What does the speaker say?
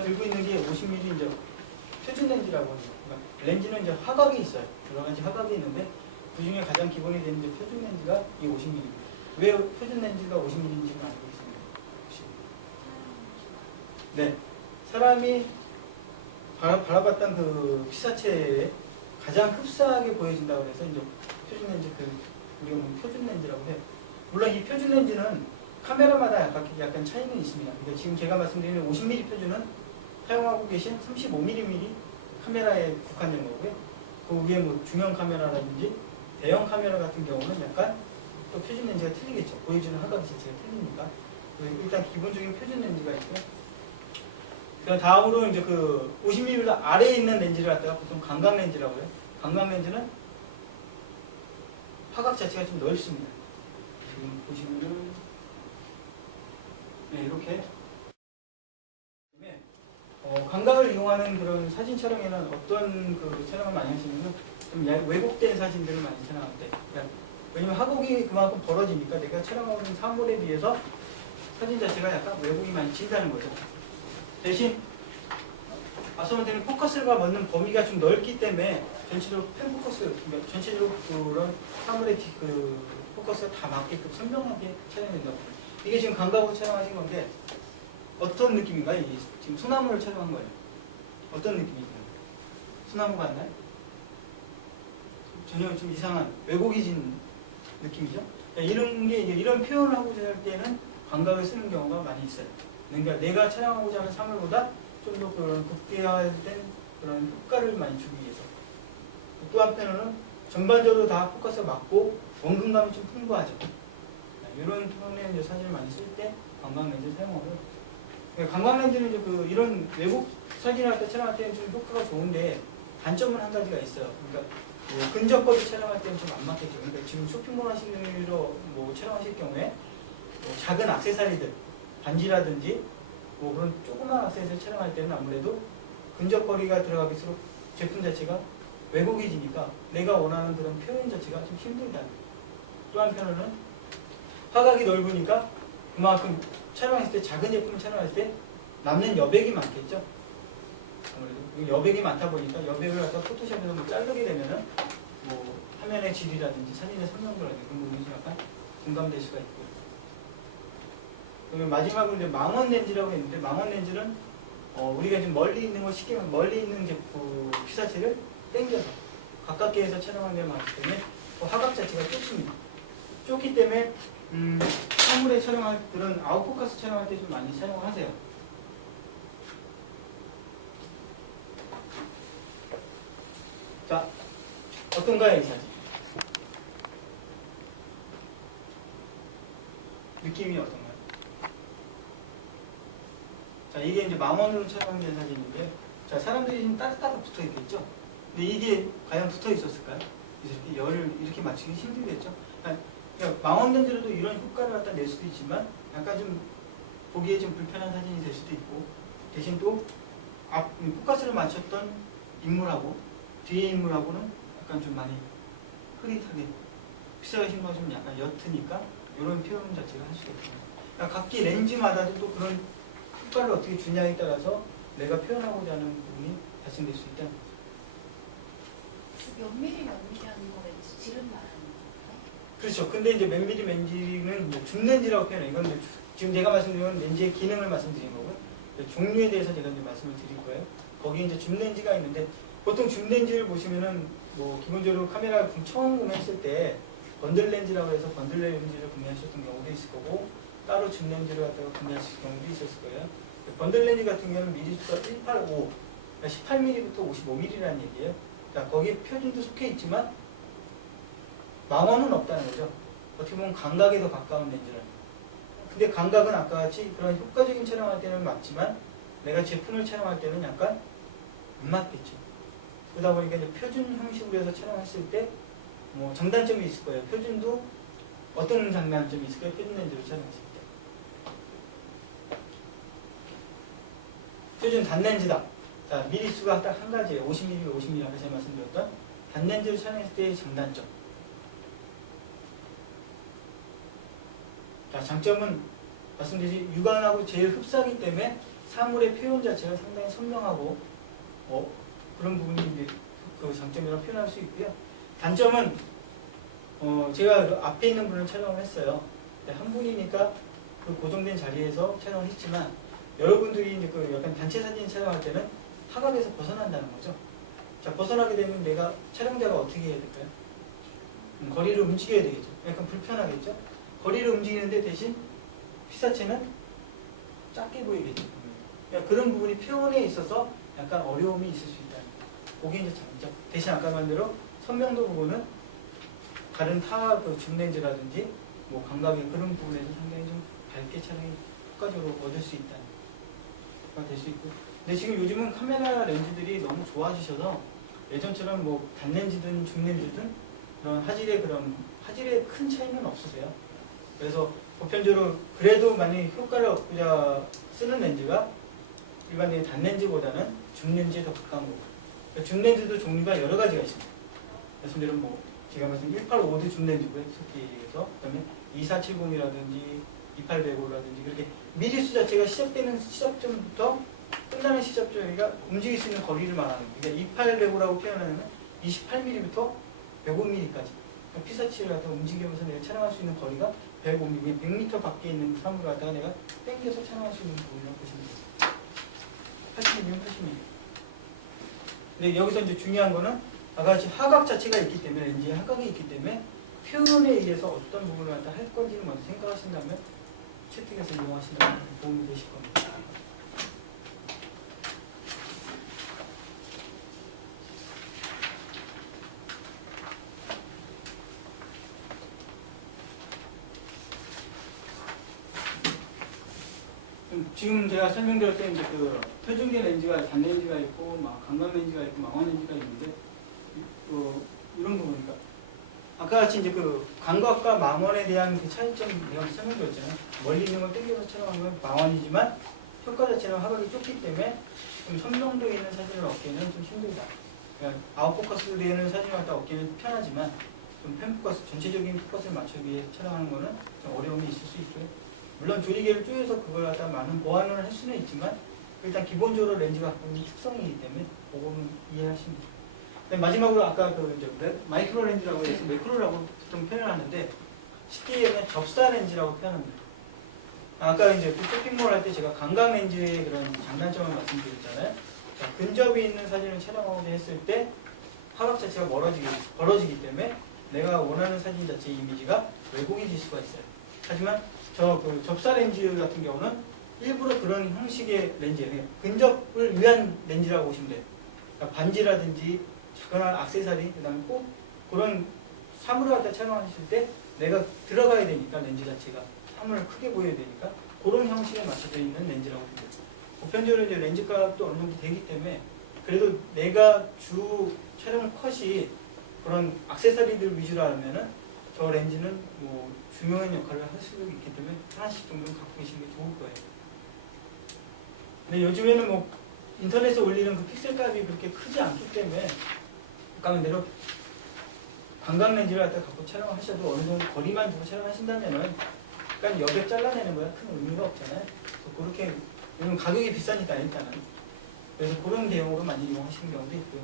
제가 들고 있는 게 50mm 이제 표준 렌즈라고 하죠. 그러니까 렌즈는 이제 화각이 있어요. 여러 가지 화각이 있는데 그 중에 가장 기본이 되는 이제 표준 렌즈가 이 50mm. 왜 표준 렌즈가 50mm인지는 알고 있습니다. 혹시? 네, 사람이 바라봤던 그 피사체에 가장 흡사하게 보여진다고 해서 이제 표준 렌즈 우리가 표준 렌즈라고 해요. 물론 이 표준 렌즈는 카메라마다 약간 차이는 있습니다. 그러니까 지금 제가 말씀드리는 50mm 표준은 사용하고 계신 35mm 카메라에 국한된 거고요. 그 위에 뭐 중형 카메라라든지 대형 카메라 같은 경우는 약간 또 표준 렌즈가 틀리겠죠. 보여주는 화각 자체가 틀리니까. 일단 기본적인 표준 렌즈가 있고요. 그 다음으로 이제 그 50mm 아래에 있는 렌즈를 갖다가 보통 감각 렌즈라고 해요. 감각 렌즈는 화각 자체가 좀 넓습니다. 지금 보시면은 네, 이렇게 감각을 이용하는 그런 사진 촬영에는 어떤 그 촬영을 많이 하시냐면 좀 왜곡된 사진들을 많이 촬영할 때, 그러니까 왜냐면 화각이 그만큼 벌어지니까 내가 촬영하고 있는 사물에 비해서 사진 자체가 약간 왜곡이 많이 진다는 거죠. 대신 앞서 말씀드린 포커스가 맞는 범위가 좀 넓기 때문에 전체적으로 펜 포커스, 그러니까 전체적으로 그런 사물의 그 포커스가 다 맞게끔 선명하게 촬영된다고. 이게 지금 감각으로 촬영하신 건데 어떤 느낌인가요? 지금 소나무를 촬영한 거예요. 어떤 느낌이세요? 소나무 같나요? 전혀 좀 이상한 왜곡이진 느낌이죠. 이런 게 이런 표현을 하고자 할 때는 감각을 쓰는 경우가 많이 있어요. 그러니까 내가 촬영하고자 하는 사물보다 좀 더 그런 극대화된 그런 효과를 많이 주기 위해서. 또 한편으로는 전반적으로 다 포커스가 맞고 원근감이 좀 풍부하죠. 이런 톤의 이제 사진을 많이 쓸 때 감각 렌즈를 사용하고요. 감각 렌즈는 이제 이런 외국 사진을 할 때 촬영할 때는 좀 효과가 좋은데 단점은 한 가지가 있어요. 그러니까 근접거리 촬영할 때는 좀 안 맞겠죠. 그러니까 지금 쇼핑몰 하시러 촬영하실 경우에 작은 액세서리들, 반지라든지 그런 조그만 액세서리 촬영할 때는 아무래도 근접거리가 들어갈수록 제품 자체가 왜곡해지니까 내가 원하는 그런 표현 자체가 좀 힘들다. 또 한편으로는 화각이 넓으니까 그만큼 촬영했을 때 작은 제품을 촬영했을 때 남는 여백이 많겠죠. 아무래도 여백이 많다 보니까 여백을 갖다 포토샵에서 자르게 되면은 화면의 질이라든지 사진의 선명도라든지 그런 부분이 좀 약간 공감될 수가 있고. 그러면 마지막으로 이제 망원 렌즈라고 했는데 망원 렌즈는 우리가 좀 멀리 있는 걸 쉽게 멀리 있는 그 피사체를 당겨서 가깝게 해서 촬영하는 게 많기 때문에 화각 자체가 좁습니다. 좁기 때문에 사물에 촬영할 그런 아웃포커스 촬영할 때 좀 많이 사용을 하세요. 자, 어떤가요, 이 사진? 느낌이 어떤가요? 자, 이게 이제 망원으로 촬영된 사진인데, 자, 사람들이 지금 따뜻하게 붙어 있겠죠? 근데 이게 과연 붙어 있었을까요? 이렇게 열을 이렇게 맞추기 힘들겠죠? 그러니까 망원 렌즈로도 이런 효과를 갖다 낼 수도 있지만, 약간 좀 보기에 좀 불편한 사진이 될 수도 있고, 대신 또 포커스를 맞췄던 인물하고 뒤에 인물하고는 약간 좀 많이 흐릿하게 피사가 신호가 좀 약간 옅으니까 이런 표현 자체가 할 수가 있습니다. 그러니까 각기 렌즈마다도 또 그런 효과를 어떻게 주냐에 따라서 내가 표현하고자 하는 부분이 발생될 수 있다는 거죠. 몇 미리 몇 미리 하는 거 렌즈 질은 말하는 건가요? 그렇죠. 근데 이제 몇 미리 렌즈는 줌 렌즈라고 표현해요. 이건 지금 제가 말씀드린 건 렌즈의 기능을 말씀드린 거고요. 종류에 대해서 제가 이제 말씀을 드릴 거예요. 거기에 이제 줌 렌즈가 있는데 보통 줌 렌즈를 보시면은 기본적으로 카메라 처음 구매했을 때 번들 렌즈라고 해서 번들 렌즈를 구매하셨던 경우도 있을 거고 따로 줌 렌즈를 갖다가 구매하실 경우도 있었을 거예요. 번들 렌즈 같은 경우는 미리수가 185, 그러니까 18mm부터 55mm라는 얘기예요. 그러니까 거기에 표준도 속해 있지만 망원은 없다는 거죠. 어떻게 보면 감각에 더 가까운 렌즈는. 근데 감각은 아까 같이 그런 효과적인 촬영할 때는 맞지만 내가 제품을 촬영할 때는 약간 안 맞겠죠. 그러다 보니까 이제 표준 형식으로 해서 촬영했을 때 장단점이 있을 거예요. 표준도 어떤 장단점이 있을 거예요? 표준 렌즈로 촬영했을 때. 표준 단렌즈다. 자, 미리수가 딱 한 가지예요. 50mm, 50mm 아까 제가 말씀드렸던 단렌즈를 촬영했을 때의 장단점. 자, 장점은 말씀드렸듯이 육안하고 제일 흡사하기 때문에 사물의 표현 자체가 상당히 선명하고 그런 부분이 이제 그 장점이라고 표현할 수 있고요. 단점은 제가 그 앞에 있는 분을 촬영을 했어요. 한 분이니까 그 고정된 자리에서 촬영을 했지만 여러분들이 이제 그 약간 단체 사진 촬영할 때는 사각에서 벗어난다는 거죠. 자, 벗어나게 되면 내가 촬영자가 어떻게 해야 될까요? 거리를 움직여야 되겠죠. 약간 불편하겠죠. 거리를 움직이는데 대신 피사체는 작게 보이겠죠. 그러니까 그런 부분이 표현에 있어서 약간 어려움이 있을 수 있다. 그게 이제 장점. 대신 아까 말한 대로 선명도 부분은 다른 그 줌렌즈라든지 뭐 감각의 그런 부분에서 상당히 좀 밝게 촬영이 효과적으로 얻을 수 있다는 가 될 수 있고. 근데 지금 요즘은 카메라 렌즈들이 너무 좋아지셔서 예전처럼 뭐 단렌즈든 줌렌즈든 그런 화질의 큰 차이는 없으세요. 그래서 보편적으로 그래도 만약에 효과를 얻고자 쓰는 렌즈가 일반적인 단렌즈보다는 줌렌즈에 더 가까운 거고, 줌렌즈도 종류가 여러 가지가 있습니다. 말씀드린 뭐 제가 말씀 1855도 줌렌즈고요, 속기에서. 그다음에 2470이라든지 2805라든지 그렇게 미리수 자체가 시작되는 시작점부터 끝나는 시작점이가 움직일 수 있는 거리를 말하는 거예요. 그러니까 2805라고 표현하면 28mm부터 105mm까지. 그러니까 피사체를 갖다가 움직이면서 내가 촬영할 수 있는 거리가 105mm, 100m 밖에 있는 사물을 갖다가 내가 당겨서 촬영할 수 있는 부분이라고 보시면 돼요. 80mm면 80mm. 근데 여기서 이제 중요한 거는 아까 같이 하각 자체가 있기 때문에 렌즈에 하각이 있기 때문에 표현에 의해서 어떤 부분을 갖다 할 건지를 먼저 생각하신다면 채팅에서 이용하신다면 도움이 되실 겁니다. 지금 제가 설명드렸던 이제 그 표준계 렌즈가 단렌즈가 있고 막 강광 렌즈가 있고 망원 렌즈가 있는데 이런 부분이니까 아까 같이 이제 그 광각과 망원에 대한 그 차이점 내가 설명드렸잖아요. 멀리 있는 걸 당겨서 촬영하면 망원이지만 효과 자체는 화각이 좁기 때문에 좀 선명도 있는 사진을 얻기는 좀 힘들다. 그러니까 아웃포커스 되는 사진을 갖다 얻기는 편하지만 좀 펜포커스 전체적인 포커스를 맞추기 위해서 촬영하는 거는 좀 어려움이 있을 수 있고요. 물론 조리개를 쪼여서 그걸 갖다 많은 보완을 할 수는 있지만 일단 기본적으로 렌즈가 갖고 있는 특성이기 때문에 그거는 이해하시면 돼요. 마지막으로 아까 그 이제 마이크로 렌즈라고 해서 매크로라고 좀 표현하는데 쉽게 얘기하면 접사 렌즈라고 표현합니다. 아까 이제 그 쇼핑몰 할 때 제가 강광 렌즈의 그런 장단점을 말씀드렸잖아요. 자, 근접이 있는 사진을 촬영하고자 했을 때 화각 자체가 벌어지기 때문에 내가 원하는 사진 자체의 이미지가 왜곡이 될 수가 있어요. 하지만 그 접사 렌즈 같은 경우는 일부러 그런 형식의 렌즈예요. 근접을 위한 렌즈라고 보시면 돼요. 그러니까 반지라든지 작은 액세서리, 그 다음에 꼭 그런 사물을 갖다 촬영하실 때 내가 들어가야 되니까 렌즈 자체가 사물을 크게 보여야 되니까 그런 형식에 맞춰져 있는 렌즈라고 보면 돼요. 보편적으로 이제 렌즈 값도 어느 정도 되기 때문에 그래도 내가 주 촬영 컷이 그런 액세서리들 위주로 하면은 저 렌즈는 뭐 중요한 역할을 할 수도 있기 때문에 하나씩 정도는 갖고 계시는 게 좋을 거예요. 근데 요즘에는 뭐 인터넷에 올리는 그 픽셀 값이 그렇게 크지 않기 때문에 아까 대로 광각 렌즈를 갖고 촬영을 하셔도 어느 정도 거리만 두고 촬영하신다면은 약간 여백 잘라내는 거야 큰 의미가 없잖아요. 그래서 그렇게 왜냐면 가격이 비싸니까 일단은 그래서 그런 대용으로 많이 이용하시는 경우도 있고요.